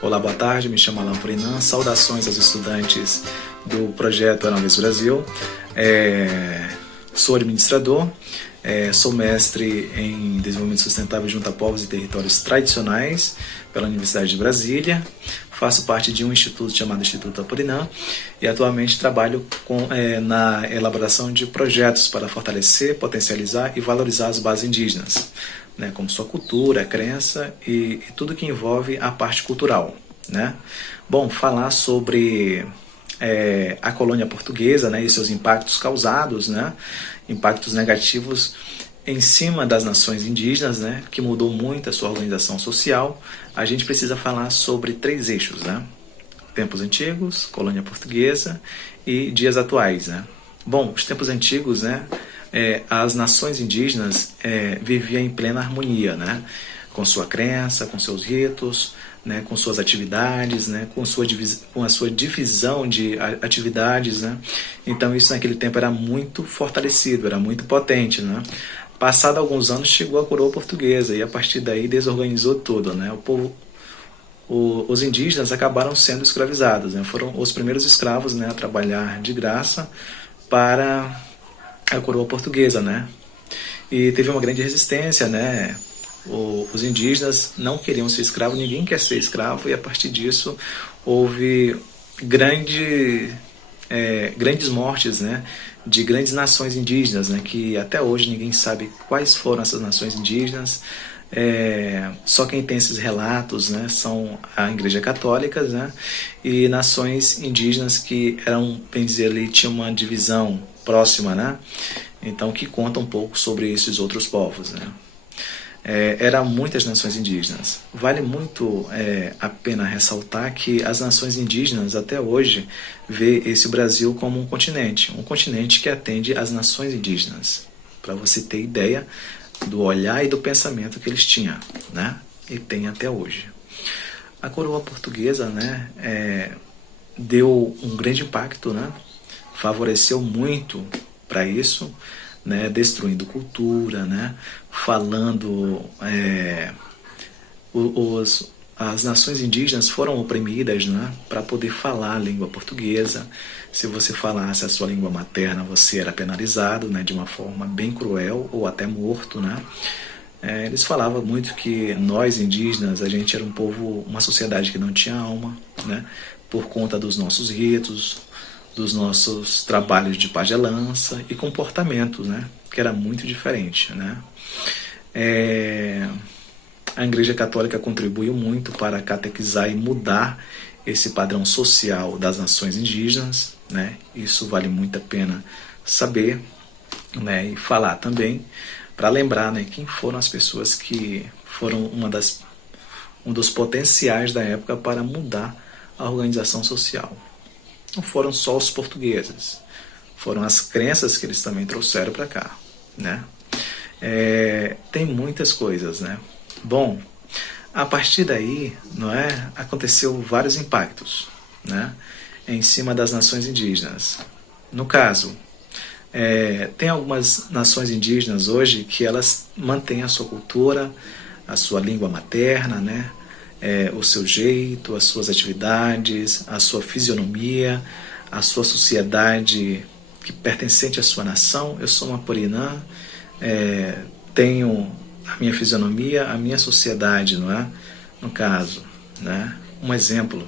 Olá, boa tarde, me chamo Alan Purinan, saudações aos estudantes do Projeto Aranvez Brasil. Sou administrador, sou mestre em Desenvolvimento Sustentável junto a Povos e Territórios Tradicionais pela Universidade de Brasília. Faço parte de um instituto chamado Instituto Apurinã e atualmente trabalho na elaboração de projetos para fortalecer, potencializar e valorizar as bases indígenas, né, como sua cultura, crença e tudo que envolve a parte cultural, né? Bom, falar sobre a colônia portuguesa, né, e seus impactos causados, né, impactos negativos em cima das nações indígenas, né, que mudou muito a sua organização social. A gente precisa falar sobre 3 eixos, né? Tempos antigos, colônia portuguesa e dias atuais, né? Bom, os tempos antigos, né, as nações indígenas viviam em plena harmonia, né, com sua crença, com seus ritos, né, com suas atividades, né, com a sua divisão de atividades, né. Então isso naquele tempo era muito fortalecido, era muito potente, né. Passado alguns anos chegou a coroa portuguesa e a partir daí desorganizou tudo, né. Os indígenas acabaram sendo escravizados, né, foram os primeiros escravos, né, a trabalhar de graça para a coroa portuguesa, né. E teve uma grande resistência, né. Os indígenas não queriam ser escravos, ninguém quer ser escravo, e a partir disso houve grandes mortes, né, de grandes nações indígenas, né, que até hoje ninguém sabe quais foram essas nações indígenas. Só quem tem esses relatos, né, são a Igreja Católica, né, e nações indígenas que eram, bem dizer, ali, tinham uma divisão próxima, né, então que conta um pouco sobre esses outros povos, né. Eram muitas nações indígenas. Vale muito a pena ressaltar que as nações indígenas até hoje vê esse Brasil como um continente que atende às nações indígenas, para você ter ideia do olhar e do pensamento que eles tinham, né? E tem até hoje. A coroa portuguesa, né, deu um grande impacto, né? Favoreceu muito para isso, né, destruindo cultura, né, falando, as nações indígenas foram oprimidas, né, para poder falar a língua portuguesa. Se você falasse a sua língua materna, você era penalizado, né, de uma forma bem cruel ou até morto, né. Eles falavam muito que nós indígenas, a gente era um povo, uma sociedade que não tinha alma, né, por conta dos nossos ritos, dos nossos trabalhos de pagelança e comportamentos, né, que era muito diferente, né. A Igreja Católica contribuiu muito para catequizar e mudar esse padrão social das nações indígenas, né. Isso vale muito a pena saber, né, e falar também, para lembrar, né, quem foram as pessoas que foram um dos potenciais da época para mudar a organização social. Não foram só os portugueses, foram as crenças que eles também trouxeram para cá, né? Tem muitas coisas, né? Bom, a partir daí, não é, aconteceu vários impactos, né, em cima das nações indígenas. No caso, tem algumas nações indígenas hoje que elas mantêm a sua cultura, a sua língua materna, né, o seu jeito, as suas atividades, a sua fisionomia, a sua sociedade que pertencente à sua nação. Eu sou uma Apurinã, tenho a minha fisionomia, a minha sociedade, não é? No caso, né? Um exemplo,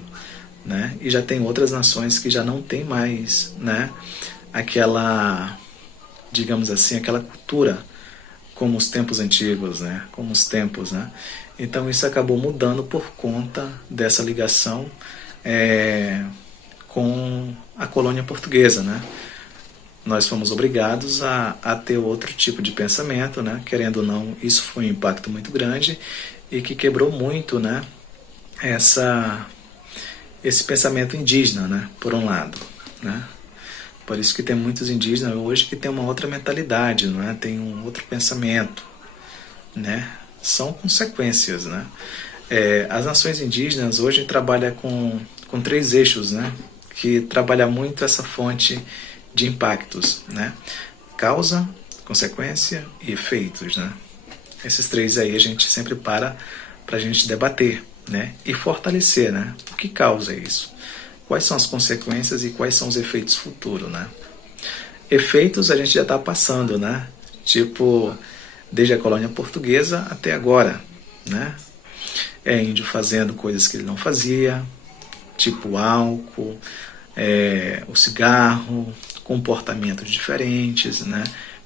né? E já tem outras nações que já não tem mais, né, aquela, digamos assim, aquela cultura como os tempos antigos, né? Como os tempos, né? Então isso acabou mudando por conta dessa ligação com a colônia portuguesa, né? Nós fomos obrigados a ter outro tipo de pensamento, né? Querendo ou não, isso foi um impacto muito grande e que quebrou muito, né, esse pensamento indígena, né, por um lado, né? Por isso que tem muitos indígenas hoje que tem uma outra mentalidade, não é? Tem um outro pensamento, né? São consequências, né? As nações indígenas hoje trabalham com 3 eixos, né? Que trabalha muito essa fonte de impactos, né? Causa, consequência e efeitos, né? Esses 3 aí a gente sempre para a gente debater, né, e fortalecer, né? O que causa isso? Quais são as consequências e quais são os efeitos futuros, né? Efeitos a gente já está passando, né? Tipo, desde a colônia portuguesa até agora, né? É índio fazendo coisas que ele não fazia, tipo álcool, o cigarro, comportamentos diferentes, né?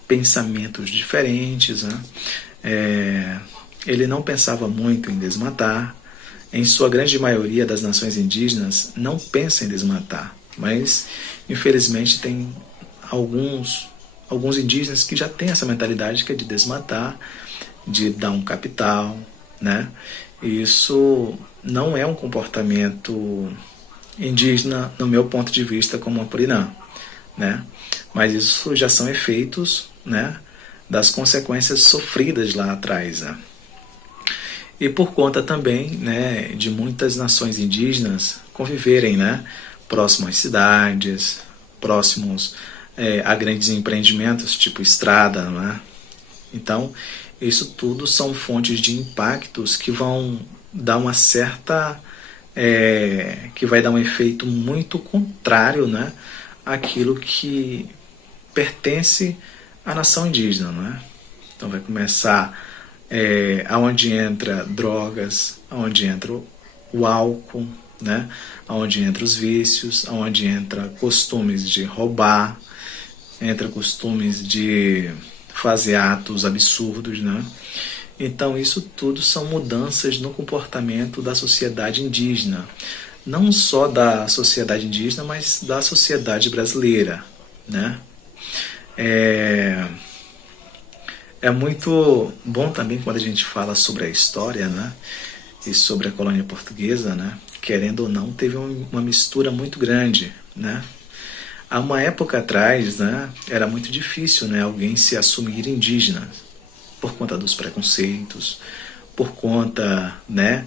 Pensamentos diferentes, né? Ele não pensava muito em desmatar. Em sua grande maioria das nações indígenas não pensa em desmatar, mas infelizmente tem alguns indígenas que já têm essa mentalidade que é de desmatar, de dar um capital, né? E isso não é um comportamento indígena no meu ponto de vista como Apurinã, né? Mas isso já são efeitos, né, das consequências sofridas lá atrás, né? E por conta também, né, de muitas nações indígenas conviverem, né, próximo às cidades, próximos a grandes empreendimentos, tipo estrada, né? Então, isso tudo são fontes de impactos que vão dar uma certa... que vai dar um efeito muito contrário, né, àquilo que pertence à nação indígena, né? Então vai começar aonde entra drogas, aonde entra o álcool, né? Aonde entra os vícios, aonde entra costumes de roubar, entra costumes de fazer atos absurdos, né? Então isso tudo são mudanças no comportamento da sociedade indígena, não só da sociedade indígena, mas da sociedade brasileira, né? É muito bom também quando a gente fala sobre a história, né? E sobre a colônia portuguesa, né? Querendo ou não, teve uma mistura muito grande, né? Há uma época atrás, né, era muito difícil, né, alguém se assumir indígena por conta dos preconceitos, por conta, né,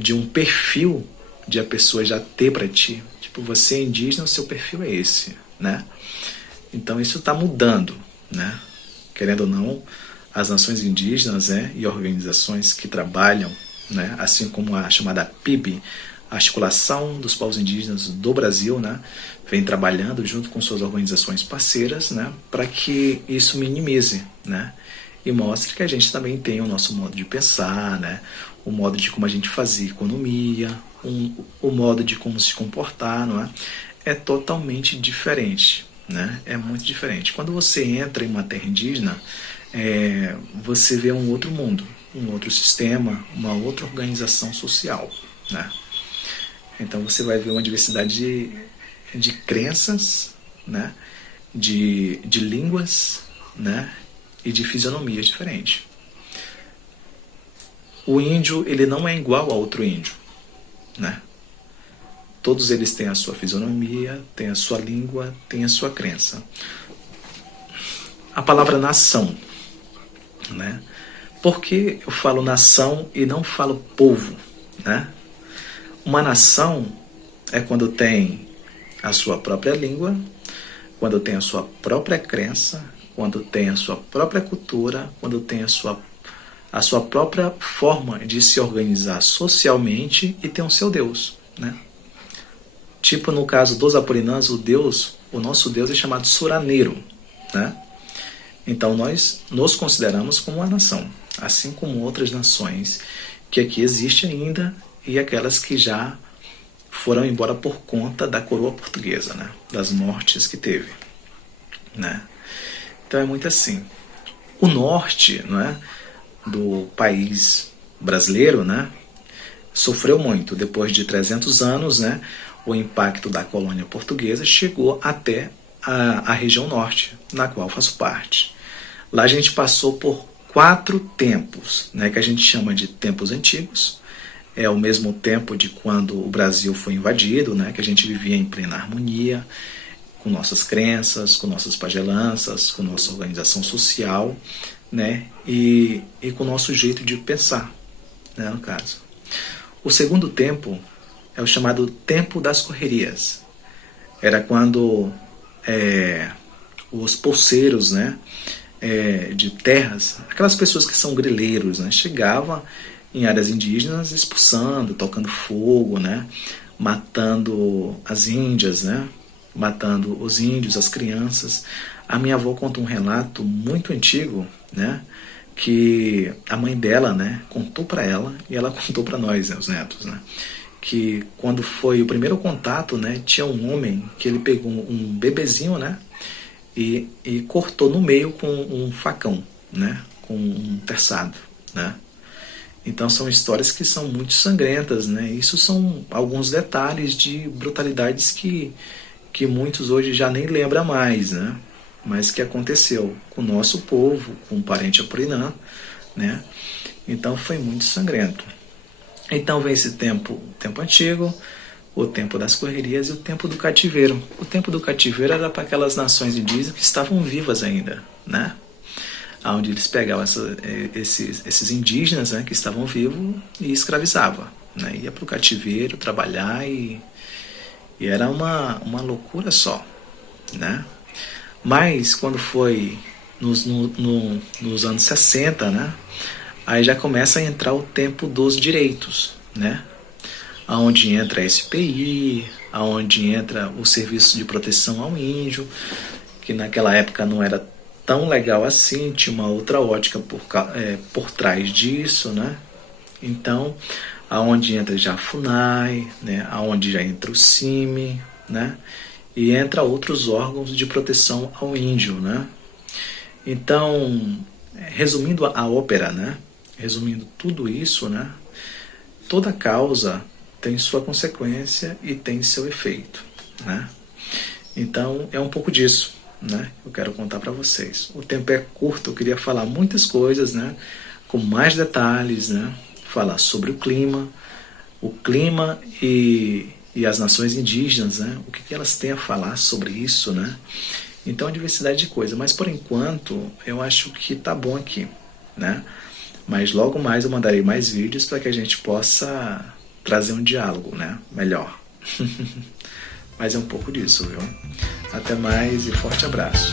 de um perfil de a pessoa já ter para ti. Tipo, você é indígena, o seu perfil é esse, né? Então isso está mudando, né? Querendo ou não, as nações indígenas, né, e organizações que trabalham, né, assim como a chamada PIB, a Articulação dos Povos Indígenas do Brasil, né, vem trabalhando junto com suas organizações parceiras, né, para que isso minimize, né, e mostre que a gente também tem o nosso modo de pensar, né, o modo de como a gente fazia economia, o modo de como se comportar, não é? É totalmente diferente, né? É muito diferente. Quando você entra em uma terra indígena, você vê um outro mundo, um outro sistema, uma outra organização social, né? Então você vai ver uma diversidade de crenças, né? De línguas, né? E de fisionomias diferentes. O índio, ele não é igual a outro índio, né? Todos eles têm a sua fisionomia, têm a sua língua, têm a sua crença. A palavra nação, né? Por que eu falo nação e não falo povo, né? Uma nação é quando tem a sua própria língua, quando tem a sua própria crença, quando tem a sua própria cultura, quando tem a sua própria forma de se organizar socialmente e tem o seu Deus, né? Tipo no caso dos apurinãs, o nosso Deus é chamado Suraneiro, né? Então nós nos consideramos como uma nação, assim como outras nações que aqui existem ainda e aquelas que já foram embora por conta da coroa portuguesa, né? Das mortes que teve, né? Então é muito assim. O norte, não é, do país brasileiro, né, sofreu muito. Depois de 300 anos, né, o impacto da colônia portuguesa chegou até a região norte, na qual faço parte. Lá a gente passou por 4 tempos, né, que a gente chama de tempos antigos. É o mesmo tempo de quando o Brasil foi invadido, né, que a gente vivia em plena harmonia, com nossas crenças, com nossas pagelanças, com nossa organização social, né, e com o nosso jeito de pensar, né, no caso. O segundo tempo é o chamado tempo das correrias. Era quando os poceiros, né, de terras, aquelas pessoas que são grileiros, né, chegavam em áreas indígenas, expulsando, tocando fogo, né? Matando as índias, né? Matando os índios, as crianças. A minha avó conta um relato muito antigo, né? Que a mãe dela, né, contou para ela e ela contou para nós, né, os netos, né? Que quando foi o primeiro contato, né, tinha um homem que ele pegou um bebezinho, né? E cortou no meio com um facão, né? Com um terçado, né? Então são histórias que são muito sangrentas, né? Isso são alguns detalhes de brutalidades que muitos hoje já nem lembram mais, né? Mas que aconteceu com o nosso povo, com o parente Apurinã, né? Então foi muito sangrento. Então vem esse tempo antigo, o tempo das correrias e o tempo do cativeiro. O tempo do cativeiro era para aquelas nações indígenas que estavam vivas ainda, né? Onde eles pegavam esses indígenas, né, que estavam vivos e escravizavam, né? Ia para o cativeiro trabalhar e era uma loucura só, né? Mas quando foi nos anos 60, né, aí já começa a entrar o tempo dos direitos, né? Aonde entra a SPI, aonde entra o Serviço de Proteção ao Índio, que naquela época não era tão legal assim, tinha uma outra ótica por trás disso, né? Então, aonde entra já a FUNAI, né? Aonde já entra o CIMI, né? E entra outros órgãos de proteção ao índio, né? Então, resumindo a ópera, né? Resumindo tudo isso, né? Toda causa tem sua consequência e tem seu efeito, né? Então é um pouco disso, né? Eu quero contar para vocês. O tempo é curto, eu queria falar muitas coisas, né? Com mais detalhes, né? Falar sobre o clima e as nações indígenas, né? O que elas têm a falar sobre isso, né? Então a diversidade de coisas. Mas por enquanto eu acho que tá bom aqui, né? Mas logo mais eu mandarei mais vídeos para que a gente possa trazer um diálogo, né? Melhor. Mas é um pouco disso, viu? Até mais e forte abraço.